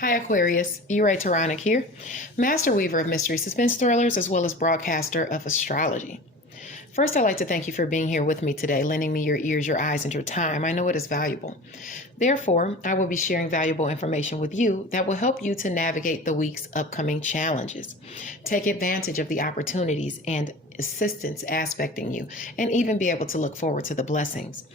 Hi Aquarius, Ray Taronic here, master weaver of mystery suspense thrillers as well as broadcaster of astrology. First, I'd like to thank you for being here with me today, lending me your ears, your eyes, and your time. I know it is valuable. Therefore, I will be sharing valuable information with you that will help you to navigate the week's upcoming challenges. Take advantage of the opportunities and assistance aspecting you, and even be able to look forward to the blessings.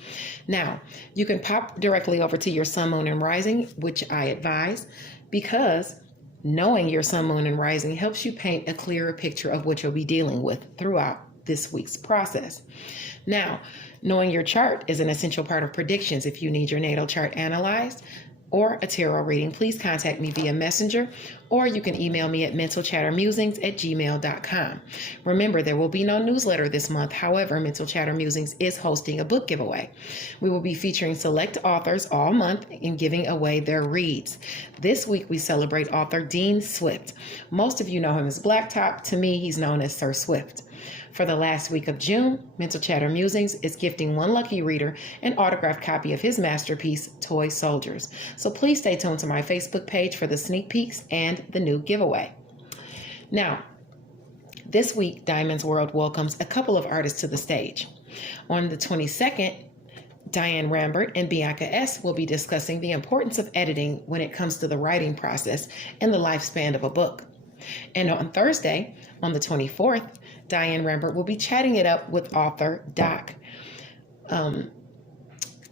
Now, you can pop directly over to your sun, moon, and rising, which I advise, because knowing your sun, moon, and rising helps you paint a clearer picture of what you'll be dealing with throughout this week's process. Now, knowing your chart is an essential part of predictions. If you need your natal chart analyzed or a tarot reading, please contact me via messenger, or you can email me at mentalchattermusings@gmail.com. Remember, there will be no newsletter this month. However, Mental Chatter Musings is hosting a book giveaway. We will be featuring select authors all month and giving away their reads. This week, we celebrate author Dean Swift. Most of you know him as Blacktop. To me, he's known as Sir Swift. For the last week of June, Mental Chatter Musings is gifting one lucky reader an autographed copy of his masterpiece, Toy Soldiers. So please stay tuned to my Facebook page for the sneak peeks and the new giveaway. Now, this week, Diamond's World welcomes a couple of artists to the stage. On the 22nd, Diane Rambert and Bianca S. will be discussing the importance of editing when it comes to the writing process and the lifespan of a book. And on Thursday, on the 24th, Diane Rambert will be chatting it up with author Doc,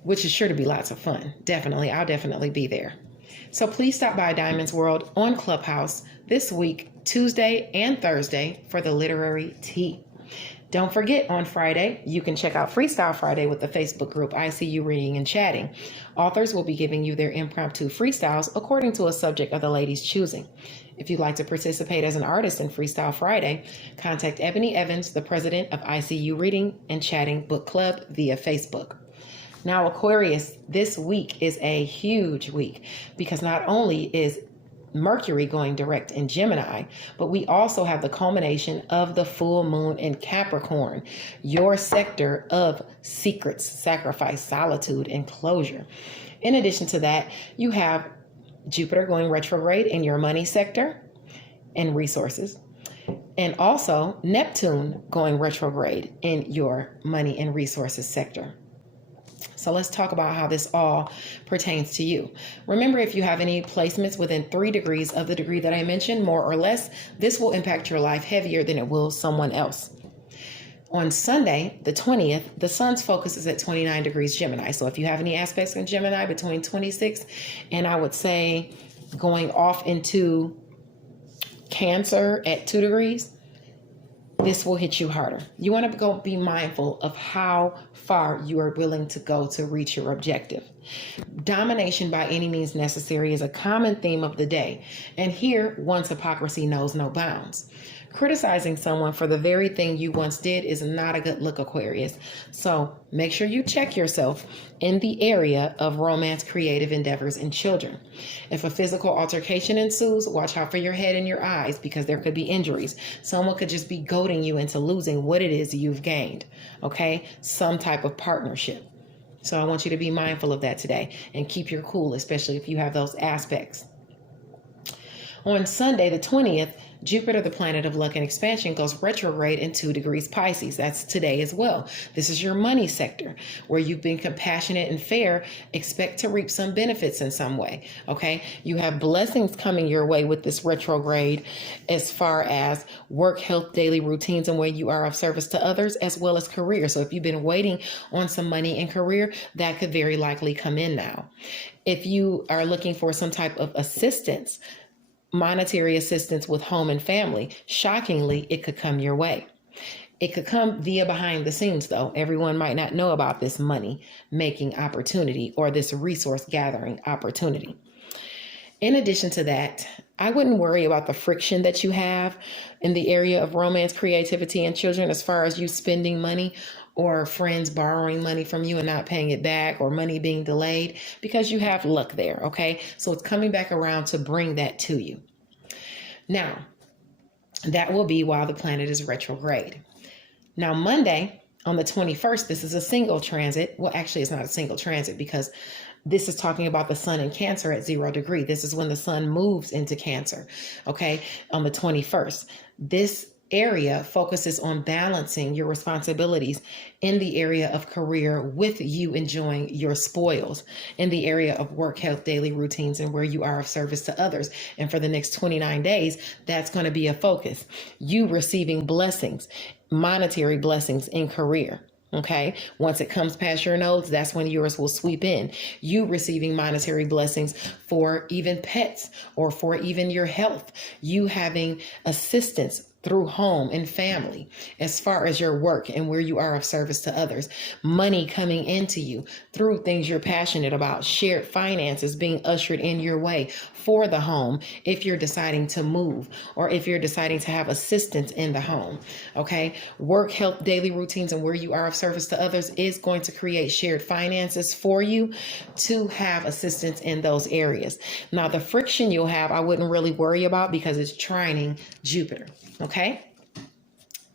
which is sure to be lots of fun. I'll definitely be there. So please stop by Diamond's World on Clubhouse this week, Tuesday and Thursday, for the literary tea. Don't forget, on Friday, you can check out Freestyle Friday with the Facebook group I See You Reading and Chatting. Authors will be giving you their impromptu freestyles according to a subject of the lady's choosing. If you'd like to participate as an artist in Freestyle Friday, contact Ebony Evans, the president of I See You Reading and Chatting Book Club, via Facebook. Now, Aquarius, this week is a huge week because not only is Mercury going direct in Gemini, but we also have the culmination of the full moon in Capricorn, your sector of secrets, sacrifice, solitude, and closure. In addition to that, you have Jupiter going retrograde in your money sector and resources, and also Neptune going retrograde in your money and resources sector. So let's talk about how this all pertains to you. Remember, if you have any placements within 3 degrees of the degree that I mentioned, more or less, this will impact your life heavier than it will someone else. On Sunday, the 20th, the sun's focus is at 29 degrees Gemini. So if you have any aspects in Gemini between 26 and I would say going off into Cancer at 2 degrees, this will hit you harder. You want to be mindful of how far you are willing to go to reach your objective. Domination by any means necessary is a common theme of the day. And here, one's hypocrisy knows no bounds. Criticizing someone for the very thing you once did is not a good look, Aquarius. So make sure you check yourself in the area of romance, creative endeavors, and children. If a physical altercation ensues, watch out for your head and your eyes because there could be injuries. Someone could just be goading you into losing what it is you've gained, okay? Some type of partnership. So I want you to be mindful of that today and keep your cool, especially if you have those aspects. On Sunday, the 20th, Jupiter, the planet of luck and expansion, goes retrograde in 2 degrees Pisces. That's today as well. This is your money sector where you've been compassionate and fair. Expect to reap some benefits in some way. Okay. You have blessings coming your way with this retrograde as far as work, health, daily routines, and where you are of service to others, as well as career. So if you've been waiting on some money in career, that could very likely come in now. If you are looking for some type of assistance, monetary assistance with home and family, shockingly, it could come your way. It could come via behind the scenes, though. Everyone might not know about this money making opportunity or this resource gathering opportunity. In addition to that, I wouldn't worry about the friction that you have in the area of romance, creativity, and children as far as you spending money or friends borrowing money from you and not paying it back, or money being delayed, because you have luck there, okay? So it's coming back around to bring that to you. Now, that will be while the planet is retrograde. Now, Monday, on the 21st, this is a single transit. Well, actually, it's not a single transit because This is talking about the sun in Cancer at 0 degree. This is when the sun moves into Cancer, okay, on the 21st. This area focuses on balancing your responsibilities in the area of career with you enjoying your spoils in the area of work, health, daily routines, and where you are of service to others. And for the next 29 days, that's going to be a focus. You receiving blessings, monetary blessings in career. Okay. Once it comes past your nodes, that's when yours will sweep in. You receiving monetary blessings for even pets or for even your health. You having assistance through home and family as far as your work and where you are of service to others. Money coming into you through things you're passionate about. Shared finances being ushered in your way for the home if you're deciding to move or if you're deciding to have assistance in the home. Okay. Work, health, daily routines, and where you are of service to others is going to create shared finances for you to have assistance in those areas. Now, the friction you'll have, I wouldn't really worry about because it's trining Jupiter. Okay.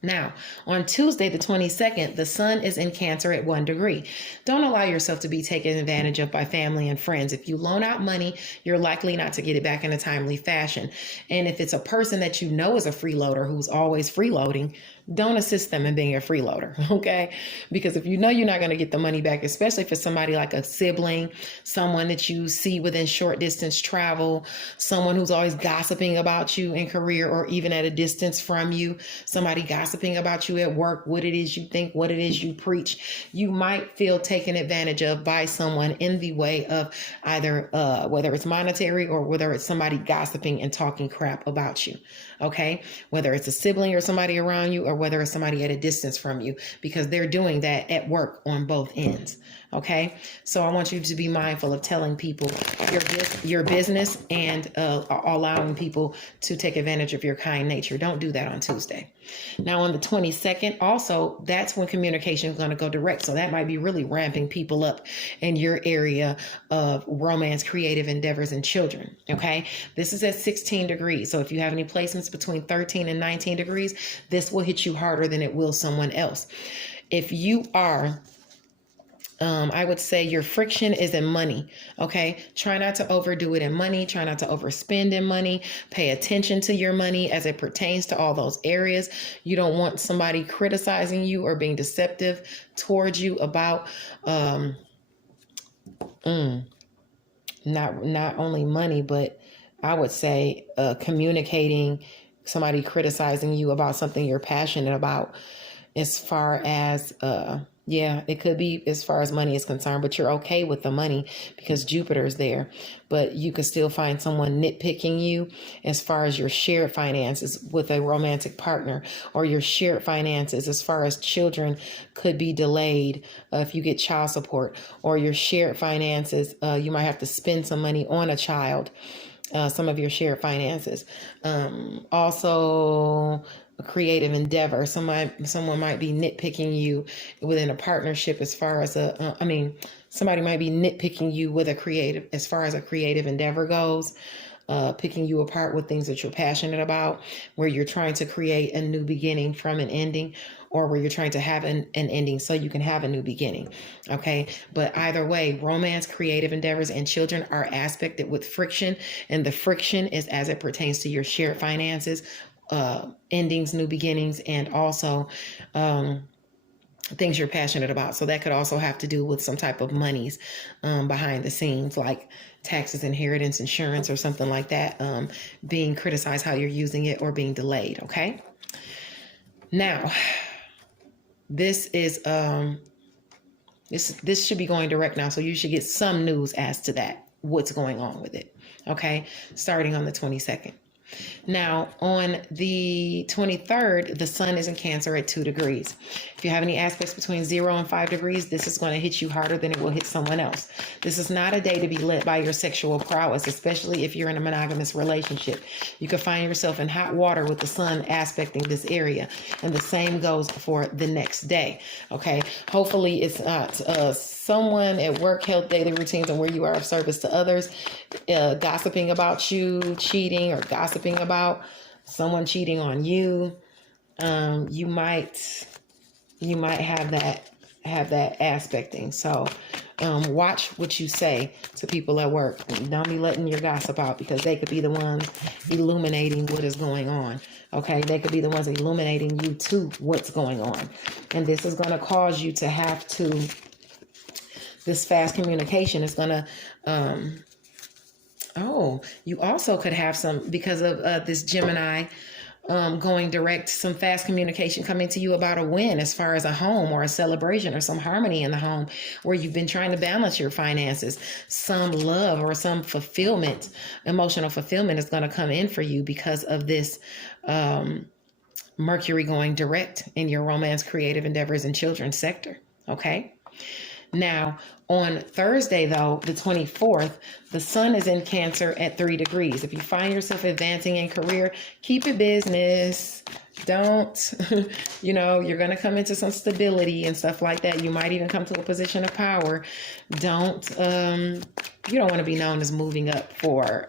Now, on Tuesday, the 22nd, the sun is in Cancer at 1 degree. Don't allow yourself to be taken advantage of by family and friends. If you loan out money, you're likely not to get it back in a timely fashion. And if it's a person that you know is a freeloader who's always freeloading, don't assist them in being a freeloader, okay? Because if you know you're not going to get the money back, especially if it's somebody like a sibling, someone that you see within short distance travel, someone who's always gossiping about you in career or even at a distance from you, somebody gossiping about you at work, what it is you think, what it is you preach, you might feel taken advantage of by someone in the way of either whether it's monetary or whether it's somebody gossiping and talking crap about you, okay? Whether it's a sibling or somebody around you or whether it's somebody at a distance from you, because they're doing that at work on both ends. Okay. So I want you to be mindful of telling people your business and allowing people to take advantage of your kind nature. Don't do that on Tuesday. Now on the 22nd, also, that's when communication is going to go direct. So that might be really ramping people up in your area of romance, creative endeavors, and children. Okay. This is at 16 degrees. So if you have any placements between 13 and 19 degrees, this will hit you harder than it will someone else. If you are I would say your friction is in money. Okay. Try not to overdo it in money. Try not to overspend in money. Pay attention to your money as it pertains to all those areas. You don't want somebody criticizing you or being deceptive towards you about, not only money, but I would say, communicating, somebody criticizing you about something you're passionate about as far as, yeah, it could be as far as money is concerned, but you're okay with the money because Jupiter is there. But you could still find someone nitpicking you as far as your shared finances with a romantic partner, or your shared finances as far as children could be delayed if you get child support, or your shared finances. You might have to spend some money on a child, some of your shared finances. Also, a creative endeavor. Someone might be nitpicking you within a partnership as far as somebody might be nitpicking you with a creative, as far as a creative endeavor goes, picking you apart with things that you're passionate about, where you're trying to create a new beginning from an ending, or where you're trying to have an ending so you can have a new beginning. Okay. But either way, romance, creative endeavors, and children are aspected with friction. And the friction is as it pertains to your shared finances, endings, new beginnings, and also things you're passionate about. So that could also have to do with some type of monies behind the scenes, like taxes, inheritance, insurance, or something like that, being criticized how you're using it or being delayed. Okay. Now, this is this should be going direct now, so you should get some news as to that, what's going on with it. Okay, starting on the 22nd. Now, on the 23rd, the sun is in Cancer at 2 degrees. If you have any aspects between 0 and 5 degrees, this is going to hit you harder than it will hit someone else. This is not a day to be led by your sexual prowess, especially if you're in a monogamous relationship. You could find yourself in hot water with the sun aspecting this area, and the same goes for the next day. Okay, hopefully it's not someone at work, health, daily routines, and where you are of service to others, gossiping about you, cheating, or gossiping about someone cheating on you. You might have that have that aspecting. So watch what you say to people at work. Don't be letting your gossip out, because they could be the ones illuminating what is going on. Okay, they could be the ones illuminating you to what's going on. And this is going to cause you to have to, this fast communication is going to, you also could have some, because of this Gemini going direct, some fast communication coming to you about a win as far as a home or a celebration or some harmony in the home where you've been trying to balance your finances. Some love or some fulfillment, emotional fulfillment is going to come in for you because of this Mercury going direct in your romance, creative endeavors, and children's sector. Okay. Now, on Thursday, though, the 24th, the sun is in Cancer at 3 degrees. If you find yourself advancing in career, keep it business. Don't, you're going to come into some stability and stuff like that. You might even come to a position of power. You don't want to be known as moving up for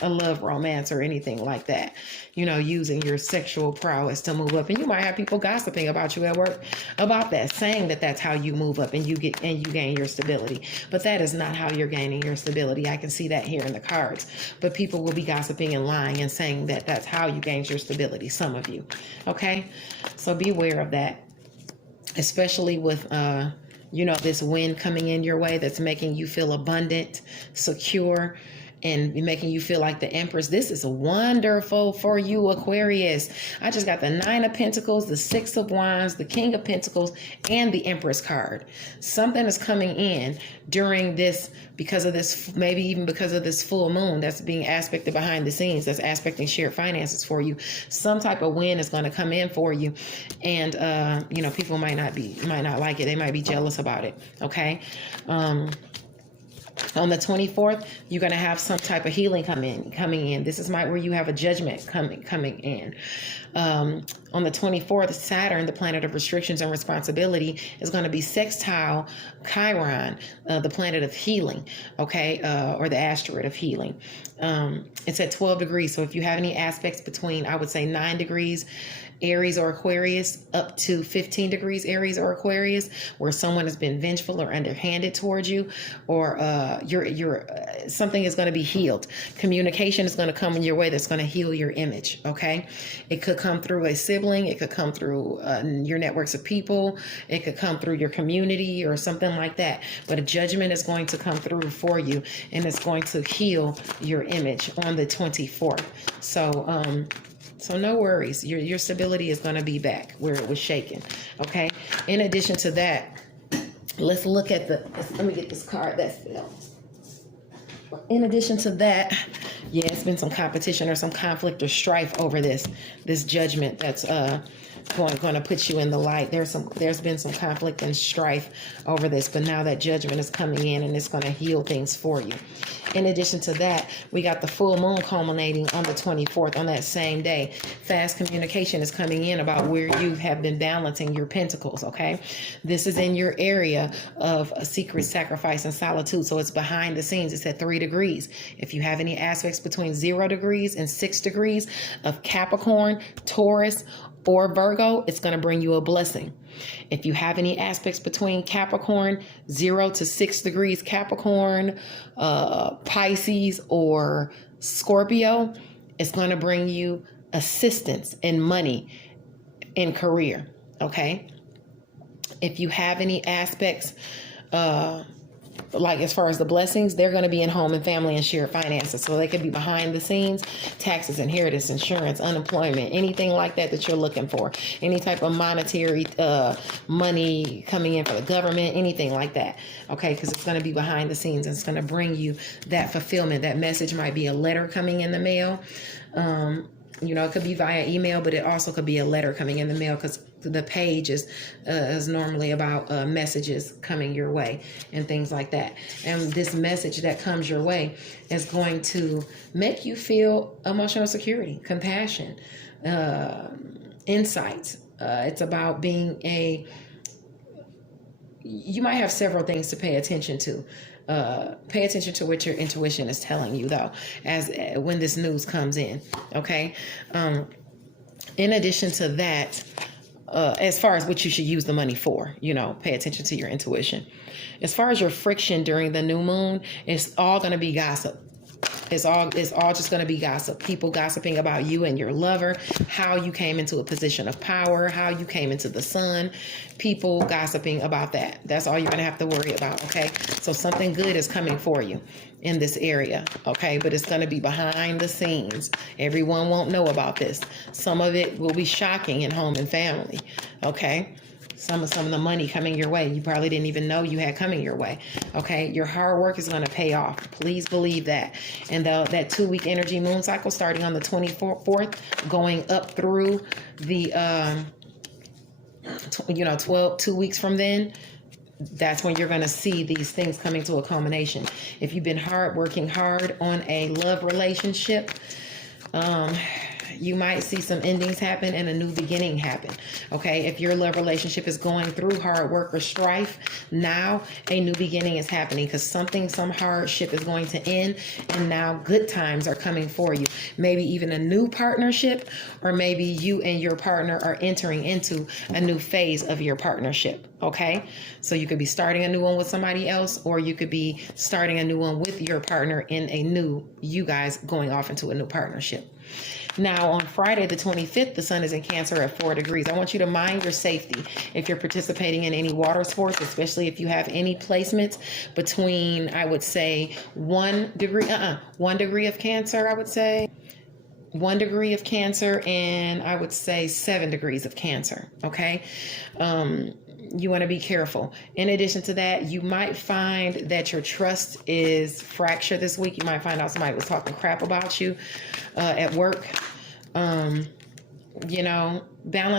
a love romance or anything like that, using your sexual prowess to move up. And you might have people gossiping about you at work about that, saying that that's how you move up and you gain your stability. But that is not how you're gaining your stability. I can see that here in the cards. But people will be gossiping and lying and saying that that's how you gain your stability, some of you. Okay? So beware of that, especially with this wind coming in your way that's making you feel abundant, secure, and making you feel like the Empress. This is wonderful for you, Aquarius. I just got the 9 of Pentacles, the 6 of Wands, the King of Pentacles, and the Empress card. Something is coming in during this, because of this, maybe even because of this full moon that's being aspected behind the scenes, that's aspecting shared finances for you. Some type of win is going to come in for you. And, people might not like it. They might be jealous about it. Okay. On the 24th, you're going to have some type of healing coming in. This is where you have a judgment coming in. On the 24th, Saturn, the planet of restrictions and responsibility, is going to be sextile Chiron, the planet of healing, okay, or the asteroid of healing. It's at 12 degrees. So if you have any aspects between, I would say 9 degrees Aries or Aquarius, up to 15 degrees Aries or Aquarius, where someone has been vengeful or underhanded towards you, or something is going to be healed. Communication is going to come in your way that's going to heal your image. Okay, it could come through a sibling, it could come through your networks of people, it could come through your community or something like that. But a judgment is going to come through for you, and it's going to heal your image on the 24th. So no worries. Your stability is going to be back where it was shaken. Okay. In addition to that, let's look at let me get this card that fell. In addition to that, it's been some competition or some conflict or strife over this judgment that's going to put you in the light. There's been some conflict and strife over this, but now that judgment is coming in and it's going to heal things for you. In addition to that, we got the full moon culminating on the 24th. On that same day, fast communication is coming in about where you have been balancing your pentacles. Okay, this is in your area of a secret sacrifice and solitude, so it's behind the scenes. It's at 3 degrees. If you have any aspects between 0 degrees and 6 degrees of Capricorn, Taurus, or Virgo, it's going to bring you a blessing. If you have any aspects between Capricorn, 0 to 6 degrees Capricorn, Pisces, or Scorpio, it's going to bring you assistance and money in career. Okay. If you have any aspects, like as far as the blessings, they're going to be in home and family and shared finances. So they could be behind the scenes, taxes, inheritance, insurance, unemployment, anything like that you're looking for. Any type of monetary money coming in for the government, anything like that. Okay, because it's going to be behind the scenes and it's going to bring you that fulfillment. That message might be a letter coming in the mail. It could be via email, but it also could be a letter coming in the mail, because the page is normally about messages coming your way and things like that. And this message that comes your way is going to make you feel emotional security, compassion, insights. It's about being you might have several things to pay attention to. Pay attention to what your intuition is telling you, though, when this news comes in. Okay. In addition to that, as far as what you should use the money for. Pay attention to your intuition. As far as your friction during the new moon, it's all going to be gossip. It's all just going to be gossip. People gossiping about you and your lover, how you came into a position of power, how you came into the sun. People gossiping about that. That's all you're going to have to worry about, okay? So something good is coming for you in this area, okay? But it's going to be behind the scenes. Everyone won't know about this. Some of it will be shocking in home and family, okay? Some of the money coming your way, you probably didn't even know you had coming your way. Okay, your hard work is going to pay off. Please believe that. And that 2-week energy moon cycle starting on the 24th, going up through the 2 weeks from then, that's when you're going to see these things coming to a culmination. If you've been working hard on a love relationship, you might see some endings happen and a new beginning happen. Okay, if your love relationship is going through hard work or strife, now a new beginning is happening, because some hardship is going to end, and now good times are coming for you. Maybe even a new partnership, or maybe you and your partner are entering into a new phase of your partnership. Okay, so you could be starting a new one with somebody else, or you could be starting a new one with your partner in you guys going off into a new partnership. Now, on Friday, the 25th, the sun is in Cancer at 4 degrees. I want you to mind your safety if you're participating in any water sports, especially if you have any placements between, I would say, 1 degree of Cancer, I would say. 1 degree of Cancer, and I would say 7 degrees of Cancer. Okay. You want to be careful. In addition to that, you might find that your trust is fractured this week. You might find out somebody was talking crap about you at work. Balance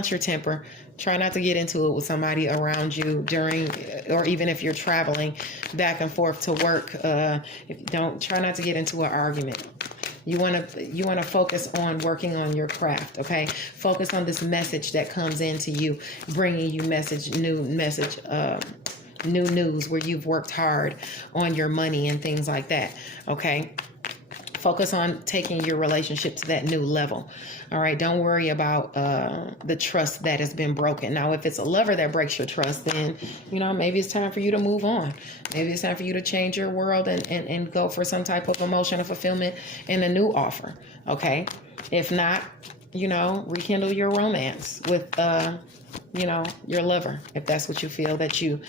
your temper. Try not to get into it with somebody around you during, or even if you're traveling back and forth to work. Try not to get into an argument. You want to focus on working on your craft, okay? Focus on this message that comes into you, bringing you new news where you've worked hard on your money and things like that, okay? Focus on taking your relationship to that new level. All right. Don't worry about the trust that has been broken. Now, if it's a lover that breaks your trust, then, maybe it's time for you to move on. Maybe it's time for you to change your world and go for some type of emotional fulfillment in a new offer. Okay. If not, rekindle your romance with, your lover, if that's what you feel that you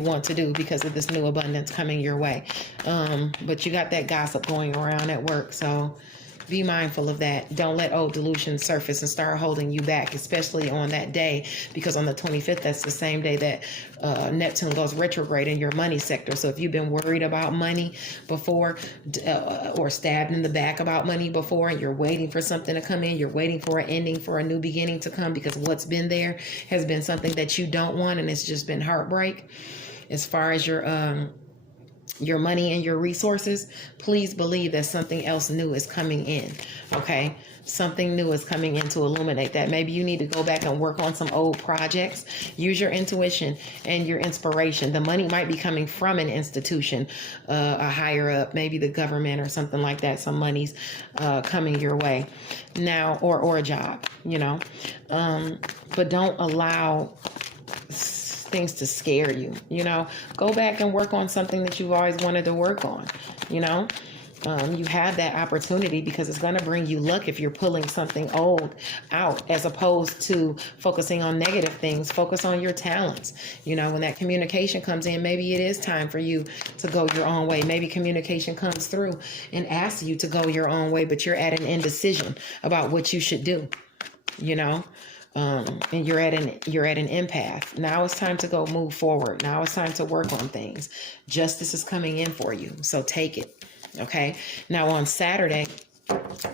want to do because of this new abundance coming your way. But you got that gossip going around at work, so be mindful of that. Don't let old delusions surface and start holding you back, especially on that day, because on the 25th, that's the same day that Neptune goes retrograde in your money sector. So if you've been worried about money before, or stabbed in the back about money before, and you're waiting for something to come in, you're waiting for an ending, for a new beginning to come, because what's been there has been something that you don't want, and it's just been heartbreak. As far as your money and your resources, please believe that something else new is coming in. Okay, something new is coming in to illuminate that. Maybe you need to go back and work on some old projects. Use your intuition and your inspiration. The money might be coming from an institution, a higher up, maybe the government or something like that. Some money's coming your way now, or a job, but don't allow things to scare you. Go back and work on something that you've always wanted to work on. You have that opportunity, because it's going to bring you luck if you're pulling something old out, as opposed to focusing on negative things. Focus on your talents. When that communication comes in, maybe it is time for you to go your own way. Maybe communication comes through and asks you to go your own way, but you're at an indecision about what you should do, and you're at an empath. Now it's time to go move forward. Now it's time to work on things. Justice is coming in for you, so take it. Okay. Now on Saturday,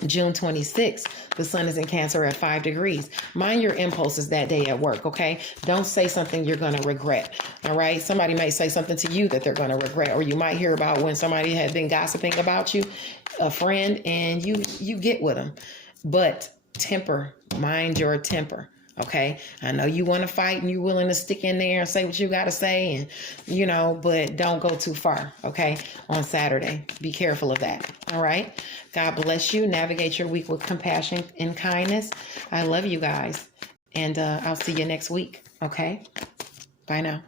June 26th, the sun is in Cancer at 5 degrees. Mind your impulses that day at work. Okay. Don't say something you're going to regret. All right. Somebody might say something to you that they're going to regret, or you might hear about when somebody had been gossiping about you, a friend, and you get with them. But mind your temper. Okay. I know you want to fight and you're willing to stick in there and say what you got to say, and, but don't go too far. Okay. On Saturday, be careful of that. All right. God bless you. Navigate your week with compassion and kindness. I love you guys. And I'll see you next week. Okay? Bye now.